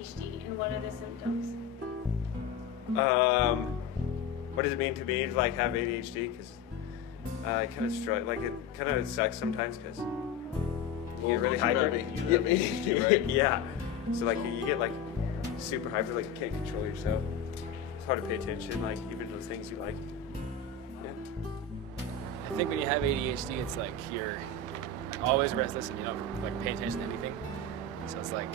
ADHD, and what are the symptoms? What does it mean to me to like have ADHD? Because I kind of struggle. Like it kind of sucks sometimes because you get really hyper. You have ADHD, right? Yeah. So like you get like super hyper, like you can't control yourself. It's hard to pay attention, like even to the things you like. Yeah. I think when you have ADHD, it's like you're always restless and you don't like pay attention to anything. So it's like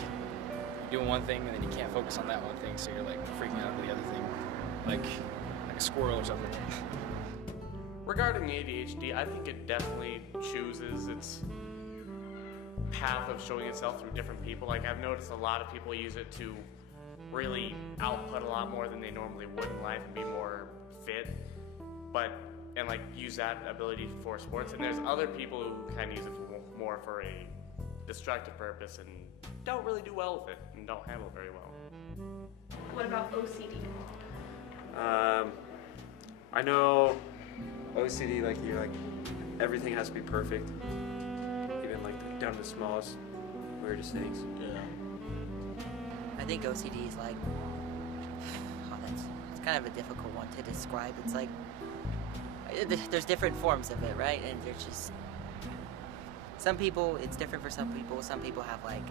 you're doing one thing and then you can't focus on that one thing, so you're like freaking out over the other thing, like a squirrel or something. Regarding ADHD, I think it definitely chooses its path of showing itself through different people. Like I've noticed a lot of people use it to really output a lot more than they normally would in life and be more fit, and like use that ability for sports. And there's other people who kind of use it more for a destructive purpose and don't really do well with it and don't handle it very well. What about OCD? I know OCD, like you like everything has to be perfect, even like down to the smallest, weirdest things. Yeah. I think OCD is like, it's kind of a difficult one to describe. It's like, there's different forms of it, right? And there's just, some people, it's different for some people. Some people have like,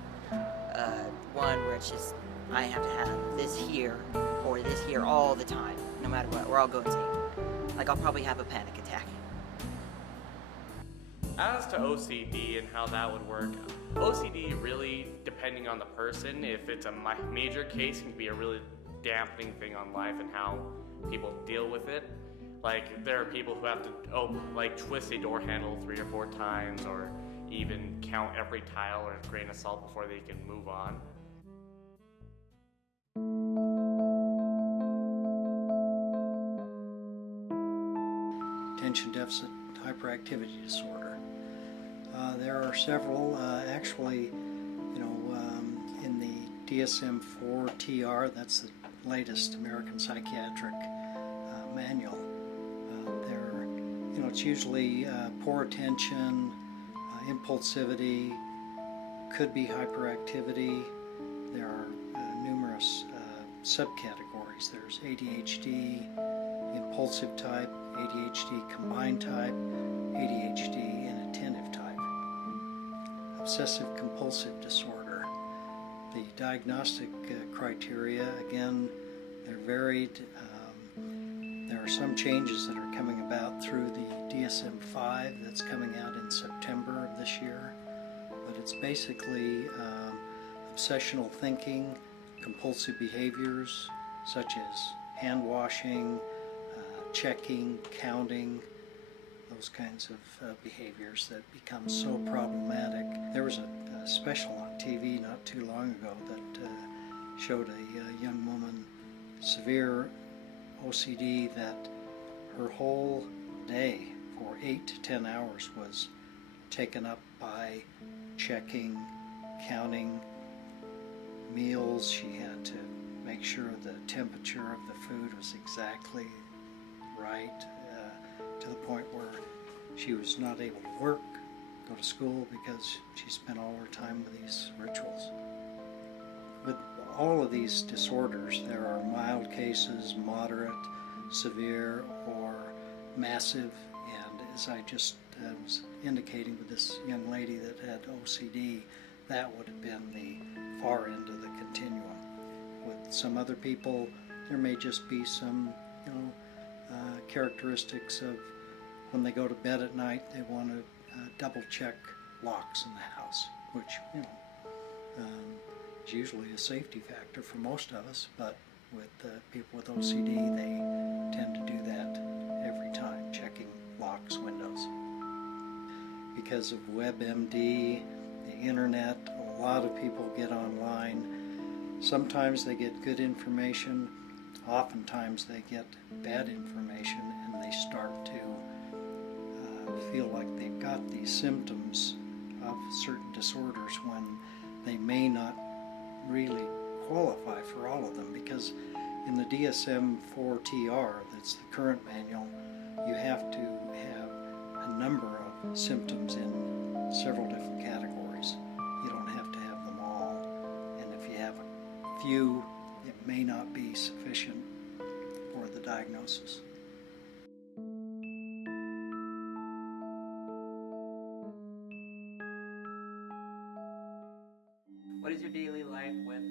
one where it's just, I have to have this here or this here all the time, no matter what, or I'll go insane. Like I'll probably have a panic attack. As to OCD and how that would work, OCD really, depending on the person, if it's a major case, can be a really dampening thing on life and how people deal with it. Like there are people who have to twist a door handle 3 or 4 times, or even count every tile or grain of salt before they can move on. Attention deficit hyperactivity disorder. There are several, actually, in the DSM-4 TR, that's the latest American Psychiatric Manual. It's usually poor attention, impulsivity, could be hyperactivity. There are numerous subcategories. There's ADHD, impulsive type, ADHD combined type, ADHD inattentive type. Obsessive compulsive disorder. The diagnostic criteria, again, they're varied. There are some changes that are coming about through the DSM-5 that's coming out in September of this year. But it's basically obsessional thinking, compulsive behaviors such as hand washing, checking, counting, those kinds of behaviors that become so problematic. There was a special on TV not too long ago that showed a young woman, severe OCD, that her whole day for 8 to 10 hours was taken up by checking, counting meals. She had to make sure the temperature of the food was exactly right, to the point where she was not able to work, go to school, because she spent all her time with these rituals. With all of these disorders, there are mild cases, moderate, severe, or massive, and as I just was indicating with this young lady that had OCD, that would have been the far end of the continuum. With some other people, there may just be some, characteristics of when they go to bed at night, they want to double check locks in the house, which, is usually a safety factor for most of us, but with people with OCD, they tend to do that every time, checking locks, windows. Because of WebMD, the internet, a lot of people get online. Sometimes they get good information, oftentimes they get bad information, and they start to feel like they've got these symptoms of certain disorders when they may not really qualify for all of them, because in the DSM-4 TR, that's the current manual, you have to have a number of symptoms in several different categories. You don't have to have them all, and if you have a few, it may not be sufficient for the diagnosis. What is your daily life with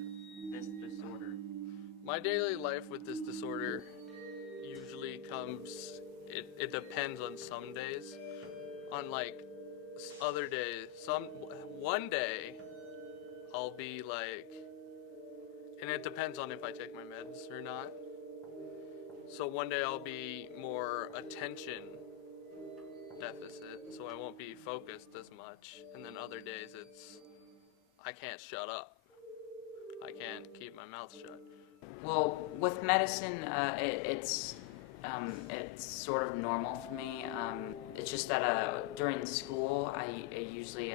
this disorder? My daily life with this disorder usually comes, it depends on some days. On like other days, one day I'll be like, and it depends on if I take my meds or not. So one day I'll be more attention deficit, so I won't be focused as much. And then other days I can't shut up. I can't keep my mouth shut. Well, with medicine, it's sort of normal for me. It's just that during school, I usually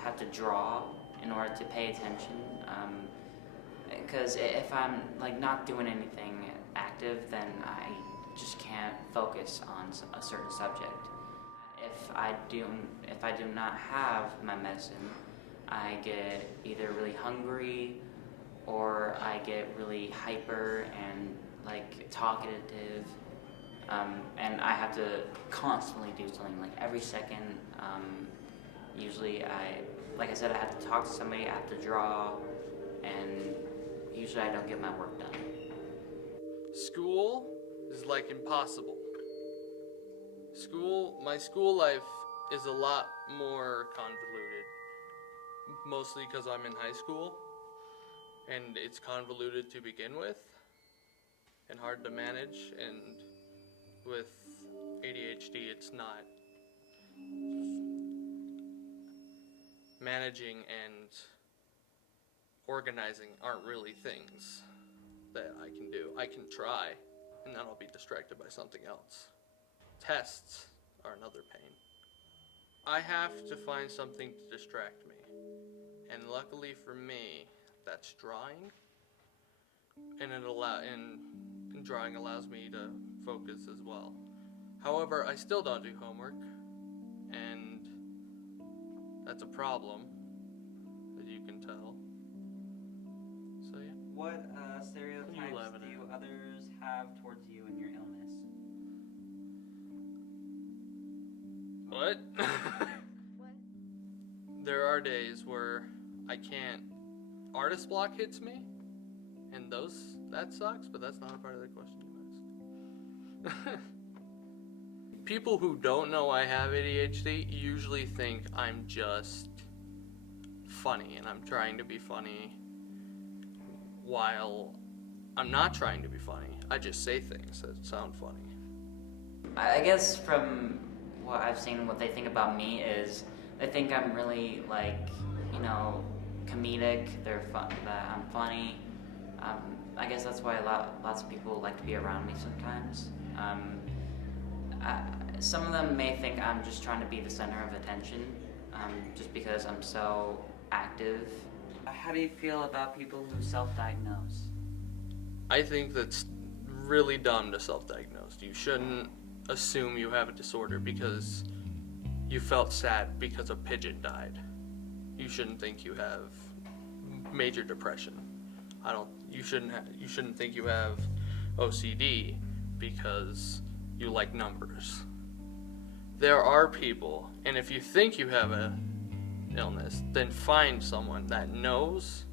have to draw in order to pay attention. Because if I'm like not doing anything active, then I just can't focus on a certain subject. If I do not have my medicine, I get either really hungry, or I get really hyper and like talkative, and I have to constantly do something like every second. Usually like I said, I have to talk to somebody, I have to draw, and usually I don't get my work done. School is like impossible. My school life is a lot more convoluted, mostly because I'm in high school, and it's convoluted to begin with, and hard to manage, and with ADHD it's not. Managing and organizing aren't really things that I can do. I can try, and then I'll be distracted by something else. Tests are another pain. I have to find something to distract me, and luckily for me, that's drawing, and and drawing allows me to focus as well. However, I still don't do homework, and that's a problem, as you can tell. So yeah. What stereotypes laughing do at? others have towards you and your illness? What? What? There are days where I can't. Artist block hits me, and that sucks, but that's not a part of the question you asked. People who don't know I have ADHD usually think I'm just funny, and I'm trying to be funny while I'm not trying to be funny. I just say things that sound funny. I guess from what I've seen, what they think about me is they think I'm really comedic. They're fun. That I'm funny. I guess that's why lots of people like to be around me sometimes. Some of them may think I'm just trying to be the center of attention, just because I'm so active. How do you feel about people who self-diagnose? I think that's really dumb to self-diagnose. You shouldn't assume you have a disorder because you felt sad because a pigeon died. You shouldn't think you have major depression. You shouldn't think you have OCD because you like numbers. There are people, and if you think you have an illness, then find someone that knows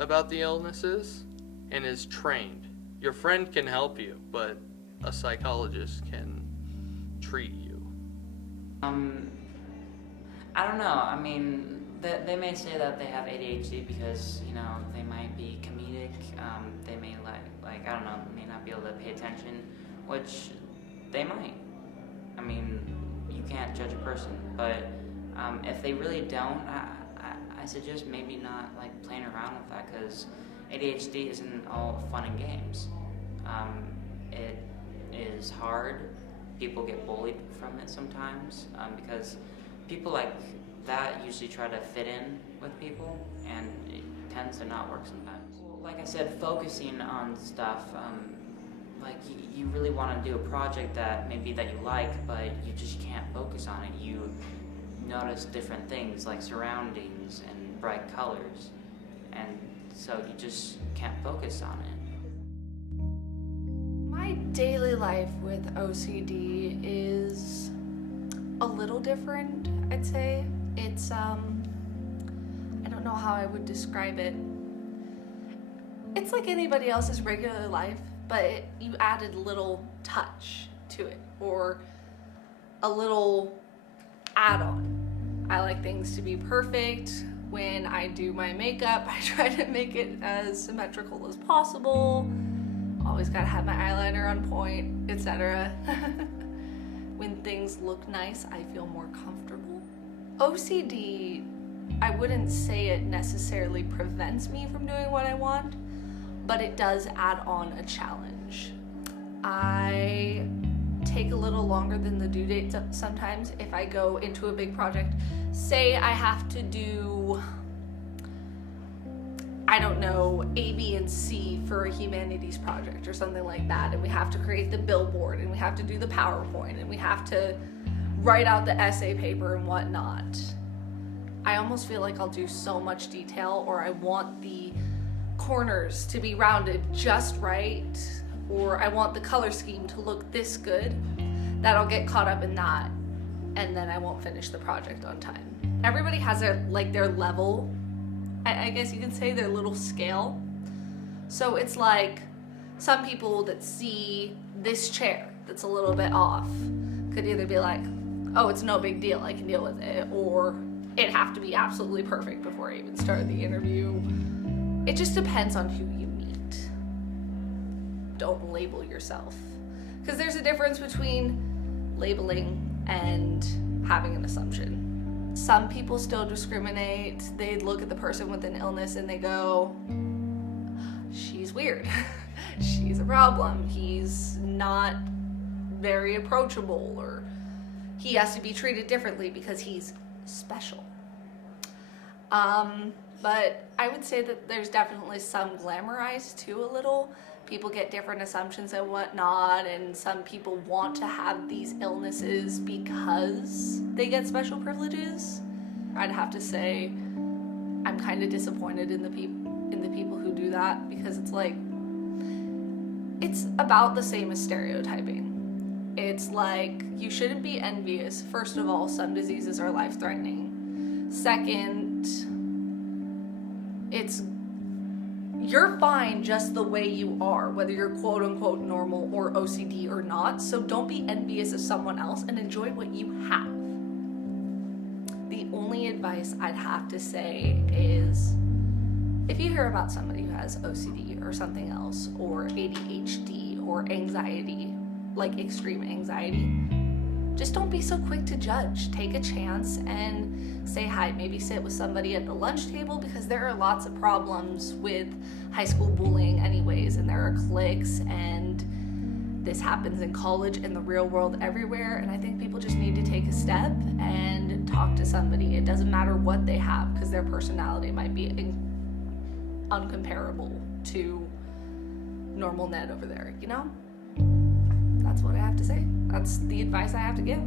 about the illnesses and is trained. Your friend can help you, but a psychologist can treat you. I don't know. I mean, they may say that they have ADHD because, they might be comedic. They may like I don't know, may not be able to pay attention, which they might. I mean, you can't judge a person, but if they really don't, I suggest maybe not playing around with that, because ADHD isn't all fun and games. It is hard. People get bullied from it sometimes, because people like that usually try to fit in with people, and it tends to not work sometimes. Well, like I said, focusing on stuff, you really want to do a project that you like, but you just can't focus on it. You notice different things like surroundings and bright colors, and so you just can't focus on it. My daily life with OCD is a little different, I'd say. It's, I don't know how I would describe it. It's like anybody else's regular life, but you added a little touch to it, or a little add-on. I like things to be perfect. When I do my makeup, I try to make it as symmetrical as possible. Always gotta have my eyeliner on point, etc. When things look nice, I feel more comfortable. OCD, I wouldn't say it necessarily prevents me from doing what I want, but it does add on a challenge. I take a little longer than the due date sometimes if I go into a big project. Say I have to do, I don't know, A, B, and C for a humanities project or something like that, and we have to create the billboard, and we have to do the PowerPoint, and we have to write out the essay paper and whatnot. I almost feel like I'll do so much detail, or I want the corners to be rounded just right, or I want the color scheme to look this good, that I'll get caught up in that, and then I won't finish the project on time. Everybody has their level, I guess you can say, their little scale. So it's like some people that see this chair that's a little bit off could either be like, oh, it's no big deal, I can deal with it, or it'd have to be absolutely perfect before I even start the interview. It just depends on who you meet. Don't label yourself. Because there's a difference between labeling and having an assumption. Some people still discriminate. They look at the person with an illness and they go, she's weird. She's a problem. He's not very approachable, or he has to be treated differently because he's special. But I would say that there's definitely some glamorized too a little. People get different assumptions and whatnot, and some people want to have these illnesses because they get special privileges. I'd have to say I'm kind of disappointed in the people who do that, because it's like, it's about the same as stereotyping. It's like, you shouldn't be envious. First of all, some diseases are life-threatening. Second, you're fine just the way you are, whether you're quote unquote normal or OCD or not, so don't be envious of someone else and enjoy what you have. The only advice I'd have to say is, if you hear about somebody who has OCD or something else, or ADHD or anxiety, like extreme anxiety, just don't be so quick to judge. Take a chance and say hi. Maybe sit with somebody at the lunch table, because there are lots of problems with high school bullying anyways, and there are cliques, and this happens in college, in the real world, everywhere, and I think people just need to take a step and talk to somebody. It doesn't matter what they have, because their personality might be uncomparable to normal Ned over there, you know? That's what I have to say. That's the advice I have to give.